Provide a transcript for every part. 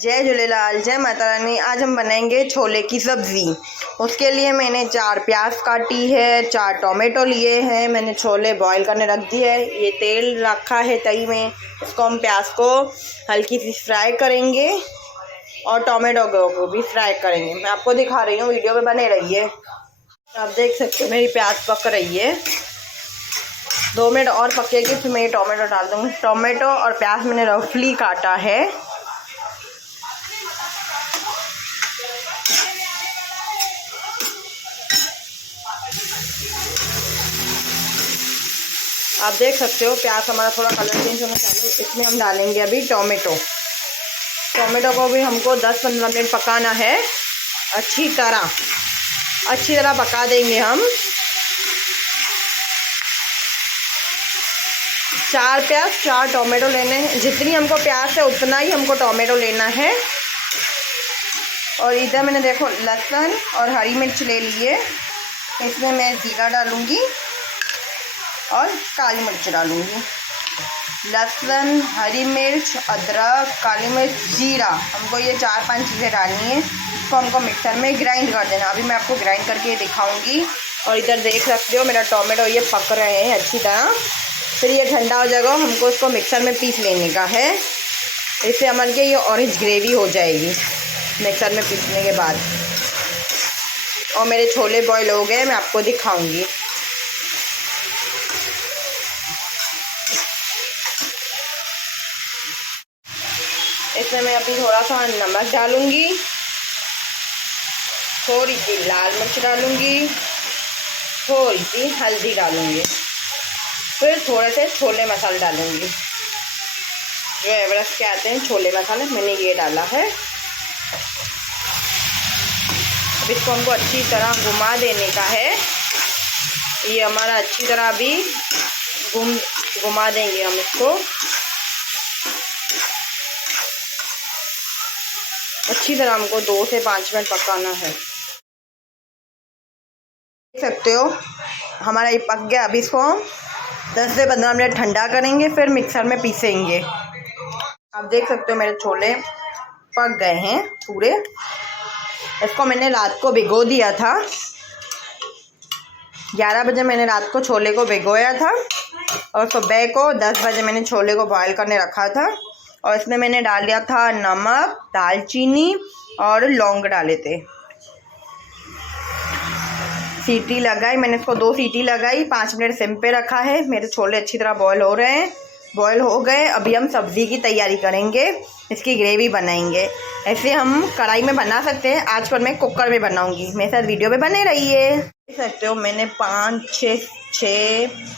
जय झूलेलाल, जय माता रानी। आज हम बनाएंगे छोले की सब्ज़ी। उसके लिए मैंने 4 प्याज काटी है, 4 टोमेटो लिए हैं। मैंने छोले बॉईल करने रख दिए है। ये तेल रखा है तई में। इसको हम प्याज को हल्की सी फ्राई करेंगे और टोमेटो को भी फ्राई करेंगे। मैं आपको दिखा रही हूँ, वीडियो में बने रहिए। आप देख सकते हो मेरी प्याज पक रही है। 2 मिनट और पकेगी फिर मैं टोमेटो डाल दूँगी। टोमेटो और प्याज मैंने रफली काटा है। आप देख सकते हो प्याज हमारा थोड़ा कलर चेंज होना चालू। इसमें हम डालेंगे अभी टोमेटो को भी हमको 10-15 मिनट पकाना है। अच्छी तरह पका देंगे हम। 4 प्याज 4 टोमेटो लेने हैं। जितनी हमको प्याज है उतना ही हमको टोमेटो लेना है। और इधर मैंने देखो लहसुन और हरी मिर्च ले लिए। इसमें मैं जीरा डालूँगी और काली मिर्च डालूँगी। लहसुन, हरी मिर्च, अदरक, काली मिर्च, जीरा, हमको ये 4-5 चीज़ें डालनी है। इसको हमको मिक्सर में ग्राइंड कर देना। अभी मैं आपको ग्राइंड करके दिखाऊंगी। और इधर देख सकते हो मेरा टोमेटो ये पक रहे हैं अच्छी तरह। फिर ये ठंडा हो जाएगा, हमको इसको मिक्सर में पीस लेने का है। इससे हमारे ये ऑरेंज ग्रेवी हो जाएगी मिक्सर में पीसने के बाद। और मेरे छोले बॉईल हो गए, मैं आपको दिखाऊँगी। इसमें मैं अभी थोड़ा सा नमक डालूंगी, थोड़ी सी लाल मिर्च डालूंगी, थोड़ी सी हल्दी डालूंगी, फिर थोड़े से छोले मसाले डालूंगी। जो एवरेस्ट के आते हैं छोले मसाले, मैंने ये डाला है। अब इसको हमको अच्छी तरह घुमा देने का है। ये हमारा अच्छी तरह अभी घुमा देंगे हम इसको। अच्छी तरह हमको 2 से 5 मिनट पकाना है। देख सकते हो हमारा ये पक गया। अभी इसको हम 10 से 15 मिनट ठंडा करेंगे, फिर मिक्सर में पीसेंगे। आप देख सकते हो मेरे छोले पक गए हैं पूरे। इसको मैंने रात को भिगो दिया था। 11 बजे मैंने रात को छोले को भिगोया था और सुबह को 10 बजे मैंने छोले को बॉईल करने रखा था। और इसमें मैंने डाल दिया था नमक, दालचीनी और लौंग डाले थे। सीटी लगाई मैंने, इसको 2 सीटी लगाई। 5 मिनट सिम पे रखा है। मेरे छोले अच्छी तरह बॉईल हो रहे हैं, बॉईल हो गए। अभी हम सब्ज़ी की तैयारी करेंगे, इसकी ग्रेवी बनाएंगे। ऐसे हम कढ़ाई में बना सकते हैं, आज पर मैं कुकर में बनाऊंगी। मेरे साथ वीडियो में बने रहिए। देख सकते हो मैंने 5-6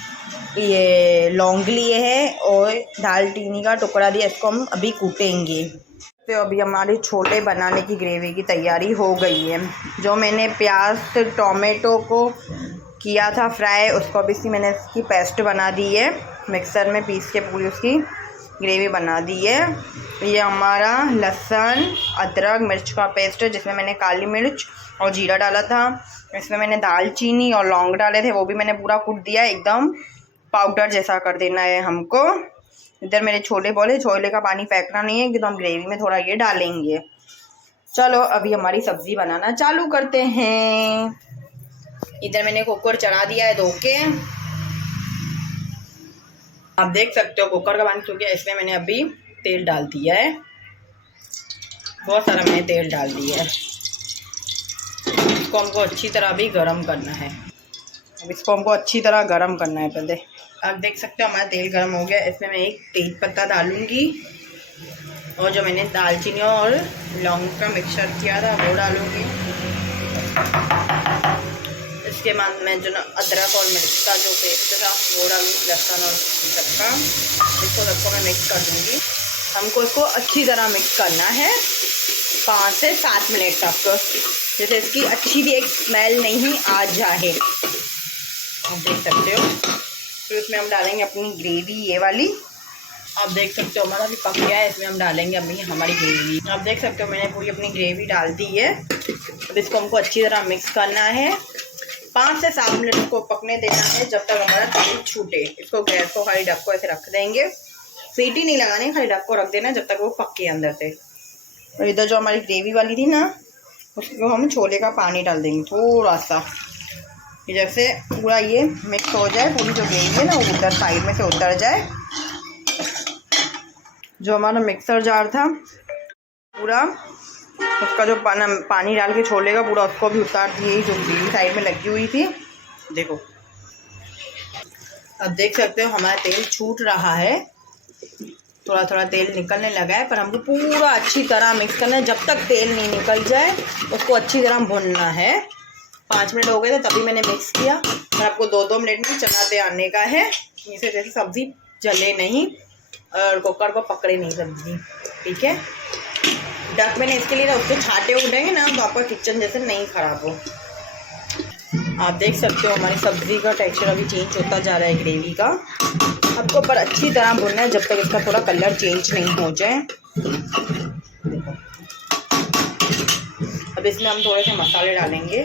ये लौंग लिए हैं और दालचीनी का टुकड़ा दिया। इसको हम अभी कूटेंगे। तो अभी हमारे छोले बनाने की ग्रेवी की तैयारी हो गई है। जो मैंने प्याज टोमेटो को किया था फ्राई, उसको भी मैंने इसकी पेस्ट बना दी है। मिक्सर में पीस के पूरी उसकी ग्रेवी बना दी है। ये हमारा लहसुन, अदरक, मिर्च का पेस्ट है, जिसमें मैंने काली मिर्च और जीरा डाला था। इसमें मैंने दालचीनी और लौंग डाले थे, वो भी मैंने पूरा कूट दिया। एकदम पाउडर जैसा कर देना है हमको। इधर मेरे छोले बोले छोले का पानी फेंकना नहीं है, कि तो हम ग्रेवी में थोड़ा ये डालेंगे। चलो अभी हमारी सब्ज़ी बनाना चालू करते हैं। इधर मैंने कुकर चढ़ा दिया है धो के। आप देख सकते हो कुकर का पानी सूख गया। इसमें मैंने अभी तेल डाल दिया है, बहुत सारा मैंने तेल डाल दिया है। इसको हमको अच्छी तरह अभी गरम करना है। अब इसको हमको अच्छी तरह गरम करना है पहले। आप देख सकते हो हमारा तेल गरम हो गया। इसमें मैं एक तेज पत्ता डालूंगी और जो मैंने दालचीनी और लौंग का मिक्सचर किया था वो डालूंगी। इसके बाद मैं जो अदरक और मिर्च का जो पेस्ट था वो डालूंगी, लहसुन और सबका। इसको सबको मैं मिक्स कर दूंगी। हमको इसको अच्छी तरह मिक्स करना है 5 से 7 मिनट तक, जैसे इसकी अच्छी भी एक स्मेल नहीं आ जाए। आप देख सकते हो। फिर उसमें हम डालेंगे अपनी ग्रेवी ये वाली। आप देख सकते हो हमारा भी पक गया है। इसमें हम डालेंगे अभी हमारी ग्रेवी। आप देख सकते हो मैंने पूरी अपनी ग्रेवी डाल दी है। अब इसको हमको अच्छी तरह मिक्स करना है। 5 से 7 मिनट को पकने देना है, जब तक हमारा तेल छूटे। इसको गैस को खाली ढक को ऐसे रख देंगे। सीटी नहीं लगानी, खाली ढक को रख देना जब तक वो पके अंदर से। और इधर जो हमारी ग्रेवी वाली थी ना, उसको हम छोले का पानी डाल देंगे थोड़ा सा, जैसे पूरा ये मिक्स हो जाए, पूरी जो ग्रेवी है ना वो उधर साइड में से उतर जाए। जो हमारा मिक्सर जार था पूरा, उसका जो पानी डाल के छोले का पूरा उसको भी उतार दिए, जो ग्रेवी साइड में लगी हुई थी। देखो अब देख सकते हो हमारा तेल छूट रहा है, थोड़ा थोड़ा तेल निकलने लगा है, पर हमको पूरा अच्छी तरह मिक्स करना है। जब तक तेल नहीं निकल जाए उसको अच्छी तरह भूनना है। 5 मिनट हो गए थे तभी मैंने मिक्स किया, और आपको 2-2 मिनट में चलाते आने का है, इसे जैसे सब्ज़ी जले नहीं और कुकर को पकड़े नहीं सब्ज़ी, ठीक है। ढक मैंने इसके लिए उसको छाटे उठेंगे ना तो आपका किचन जैसे नहीं ख़राब हो। आप देख सकते हो हमारी सब्ज़ी का टेक्सचर अभी चेंज होता जा रहा है ग्रेवी का। आपको पर अच्छी तरह भुनना है जब तक इसका थोड़ा कलर चेंज नहीं हो जाए। अब इसमें हम थोड़े से मसाले डालेंगे।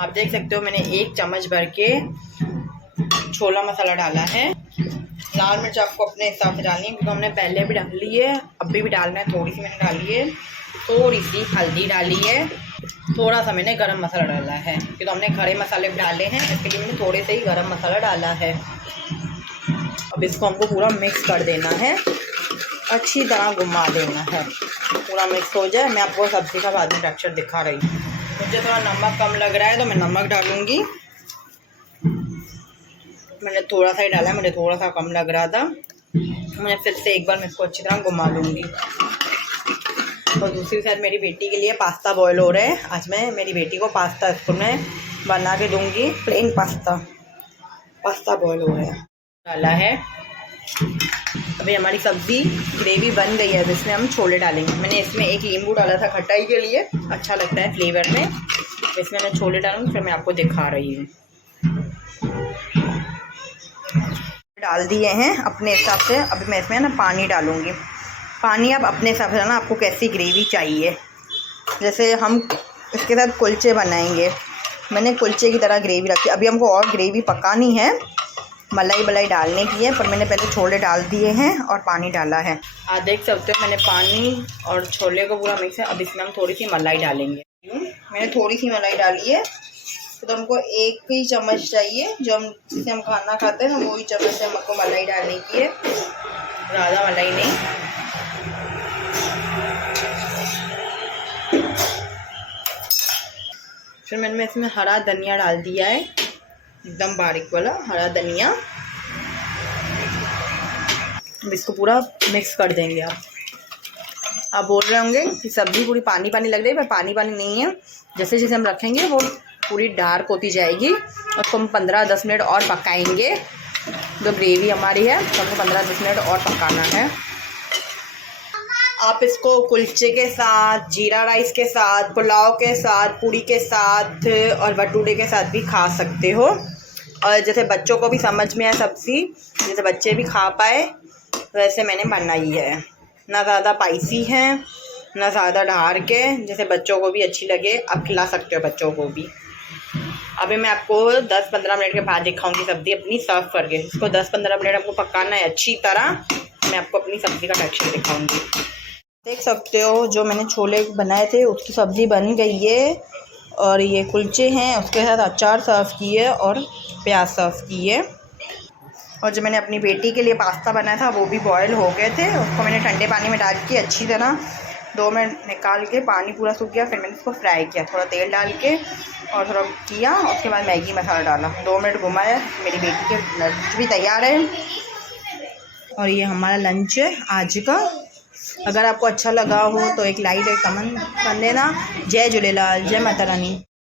आप देख सकते हो मैंने 1 चम्मच भर के छोला मसाला डाला है। लाल मिर्च आपको अपने हिसाब से डालनी है, क्योंकि हमने पहले भी डाली है, अभी भी डालना है। थोड़ी सी मैंने डाली है, थोड़ी सी हल्दी डाली है, थोड़ा सा मैंने गरम मसाला डाला है, क्योंकि तो हमने खड़े मसाले डाले हैं, इसके लिए मैंने थोड़े से ही गरम मसाला डाला है। अब इसको हमको पूरा मिक्स कर देना है, अच्छी तरह घुमा देना है, पूरा मिक्स हो जाए। मैं आपको सब्ज़ी का बाद में टेक्सचर दिखा रही हूँ। मुझे थोड़ा नमक कम लग रहा है तो मैं नमक डालूँगी। मैंने थोड़ा सा ही डाला है, मुझे थोड़ा सा कम लग रहा था। मैं फिर से एक बार मैं इसको अच्छी तरह घुमा लूँगी। और दूसरी साइड मेरी बेटी के लिए पास्ता बॉयल हो रहे हैं। आज मैं मेरी बेटी को पास्ता इसको मैं बना के दूँगी, प्लेन पास्ता बॉयल हो रहा है। डाला है, अभी हमारी सब्ज़ी ग्रेवी बन गई है। अब इसमें हम छोले डालेंगे। मैंने इसमें 1 नींबू डाला था खटाई के लिए, अच्छा लगता है फ्लेवर में। इसमें मैं छोले डालूँगी, फिर मैं आपको दिखा रही हूँ। डाल दिए हैं अपने हिसाब से। अभी मैं इसमें ना पानी डालूँगी। पानी आप अपने हिसाब से ना, आपको कैसी ग्रेवी चाहिए। जैसे हम इसके साथ कुलचे बनाएंगे, मैंने कुलचे की तरह ग्रेवी रखी। अभी हमको और ग्रेवी पकानी है, मलाई डालने की है, पर मैंने पहले छोले डाल दिए हैं और पानी डाला है। आप देख सकते हो मैंने पानी और छोले को पूरा मिक्स है। अब इसमें हम थोड़ी सी मलाई डालेंगे। मैंने थोड़ी सी मलाई डाली है, तो हमको 1 ही चम्मच चाहिए, जो हम जिसे हम खाना खाते हैं ना, वही चम्मच से हमको मलाई डालने की है, ज़्यादा मलाई नहीं। फिर मैंने इसमें हरा धनिया डाल दिया है, एकदम बारीक वाला हरा धनिया। अब इसको पूरा मिक्स कर देंगे। आप बोल रहे होंगे कि सब्ज़ी पूरी पानी पानी लग रही है, पर पानी पानी नहीं है। जैसे जैसे हम रखेंगे वो पूरी डार्क होती जाएगी। उसको हम 15-10 मिनट और पकाएंगे। जो ग्रेवी हमारी है तो हमको 15-10 मिनट और पकाना है। आप इसको कुलचे के साथ, जीरा राइस के साथ, पुलाव के साथ, पूड़ी के साथ और भटूरे के साथ भी खा सकते हो। और जैसे बच्चों को भी समझ में आए सब्ज़ी, जैसे बच्चे भी खा पाए, वैसे मैंने बनाई है। ना ज़्यादा स्पाइसी है, ना ज़्यादा ढार के, जैसे बच्चों को भी अच्छी लगे। आप खिला सकते हो बच्चों को भी। अभी मैं आपको 10-15 मिनट के बाद दिखाऊंगी सब्ज़ी अपनी सर्व करके। इसको 10-15 मिनट आपको पकाना है अच्छी तरह। मैं आपको अपनी सब्ज़ी का टेक्सचर दिखाऊंगी। देख सकते हो जो मैंने छोले बनाए थे उसकी सब्ज़ी बन गई है। और ये कुलचे हैं, उसके साथ अचार सर्व किए और प्याज सर्व किए। और जो मैंने अपनी बेटी के लिए पास्ता बनाया था वो भी बॉयल हो गए थे। उसको मैंने ठंडे पानी में डाल के अच्छी तरह 2 मिनट निकाल के, पानी पूरा सूख गया, फिर मैंने इसको फ्राई किया थोड़ा तेल डाल के और थोड़ा किया। उसके बाद मैगी मसाला डाला, 2 मिनट घुमाया। मेरी बेटी के लंच भी तैयार है। और ये हमारा लंच है आज का। अगर आपको अच्छा लगा हो तो एक लाइक और कमेंट कर देना। जय झूलेलाल, जय माता रानी।